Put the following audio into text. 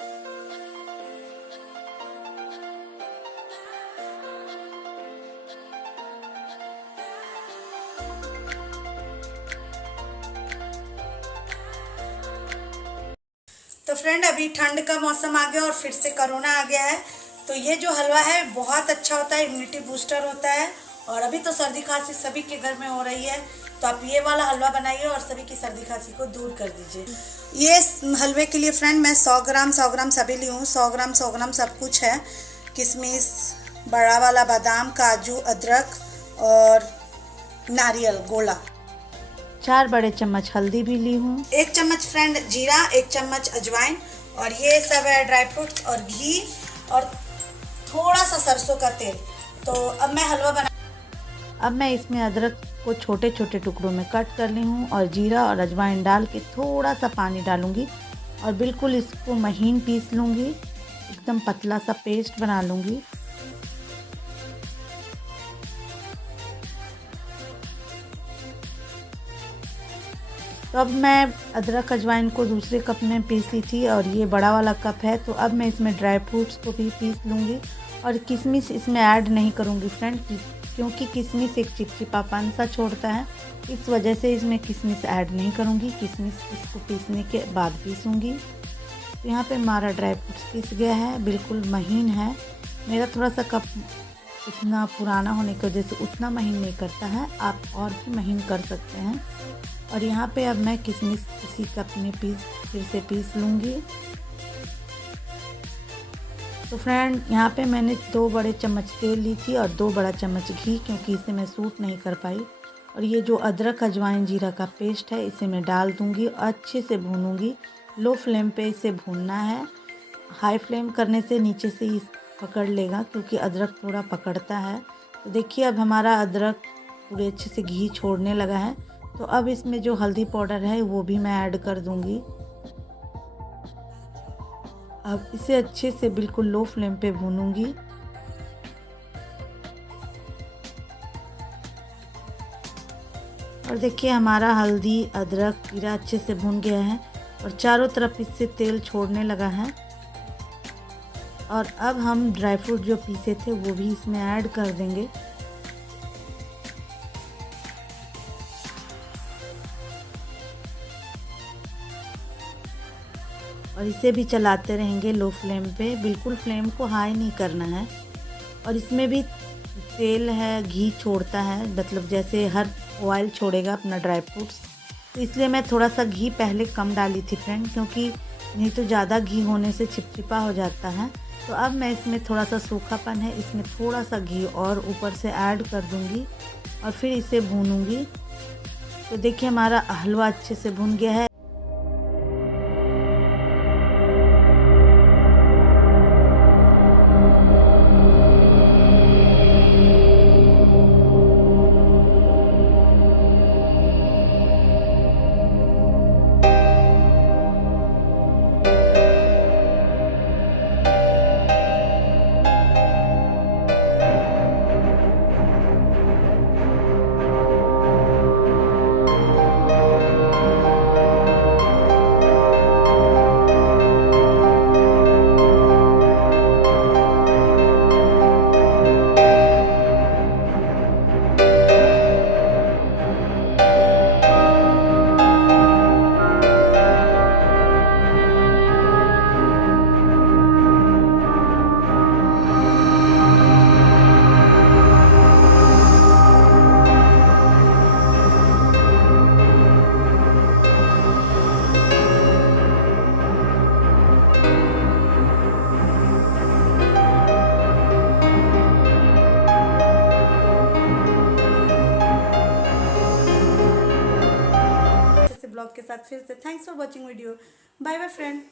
तो फ्रेंड, अभी ठंड का मौसम आ गया और फिर से कोरोना आ गया है। तो ये जो हलवा है बहुत अच्छा होता है, इम्यूनिटी बूस्टर होता है। और अभी तो सर्दी खांसी सभी के घर में हो रही है, तो आप ये वाला हलवा बनाइए और सभी की सर्दी खांसी को दूर कर दीजिए। ये हलवे के लिए फ्रेंड मैं 100 ग्राम सभी ली हूँ। 100 ग्राम सब कुछ है, किशमिश, बड़ा वाला बादाम, काजू, अदरक और नारियल गोला। 4 बड़े चम्मच हल्दी भी ली हूँ। 1 चम्मच फ्रेंड जीरा, 1 चम्मच अजवाइन, और ये सब है ड्राई फ्रूट्स और घी और थोड़ा सा सरसों का तेल। तो अब मैं हलवा बना। अब मैं इसमें अदरक को छोटे छोटे टुकड़ों में कट कर ली हूँ और जीरा और अजवाइन डाल के थोड़ा सा पानी डालूंगी और बिल्कुल इसको महीन पीस लूँगी, एकदम पतला सा पेस्ट बना लूँगी। तो अब मैं अदरक अजवाइन को दूसरे कप में पीसी थी और ये बड़ा वाला कप है। तो अब मैं इसमें ड्राई फ्रूट्स को भी पीस लूँगी और किशमिश इसमें ऐड नहीं करूँगी फ्रेंड, क्योंकि किशमिश एक चिपचिपापन सा छोड़ता है, इस वजह से इसमें किशमिश ऐड नहीं करूँगी। किशमिश इसको पीसने के बाद पीसूँगी। तो यहाँ पे हमारा ड्राई फ्रूट्स पीस गया है, बिल्कुल महीन है। मेरा थोड़ा सा कप इतना पुराना होने की वजह से उतना महीन नहीं करता है, आप और भी महीन कर सकते हैं। और यहाँ पे अब मैं किशमिश इसी कप में फिर से पीस लूँगी। तो फ्रेंड, यहाँ पे मैंने 2 बड़े चम्मच तेल ली थी और 2 बड़ा चम्मच घी, क्योंकि इसे मैं सूट नहीं कर पाई। और ये जो अदरक अजवाइन जीरा का पेस्ट है इसे मैं डाल दूँगी और अच्छे से भूनूँगी। लो फ्लेम पे इसे भूनना है, हाई फ्लेम करने से नीचे से ही पकड़ लेगा, क्योंकि अदरक थोड़ा पकड़ता है। तो देखिए अब हमारा अदरक पूरे अच्छे से घी छोड़ने लगा है। तो अब इसमें जो हल्दी पाउडर है वो भी मैं ऐड कर दूंगी। अब इसे अच्छे से बिल्कुल लो फ्लेम पे भूनूंगी। और देखिए हमारा हल्दी अदरक जीरा अच्छे से भून गया है और चारों तरफ इससे तेल छोड़ने लगा है। और अब हम ड्राई फ्रूट जो पीसे थे वो भी इसमें ऐड कर देंगे। और इसे भी चलाते रहेंगे लो फ्लेम पे, बिल्कुल फ्लेम को हाई नहीं करना है। और इसमें भी तेल है, घी छोड़ता है, मतलब जैसे हर ऑयल छोड़ेगा अपना ड्राई फ्रूट्स। तो इसलिए मैं थोड़ा सा घी पहले कम डाली थी फ्रेंड, क्योंकि नहीं तो ज़्यादा घी होने से चिपचिपा हो जाता है। तो अब मैं इसमें थोड़ा सा सूखापन है, इसमें थोड़ा सा घी और ऊपर से ऐड कर दूँगी और फिर इसे भूनूँगी। तो देखिए हमारा हलवा अच्छे से भुन गया है। ब्लॉग के साथ फिर से thanks for watching video. Bye bye friend.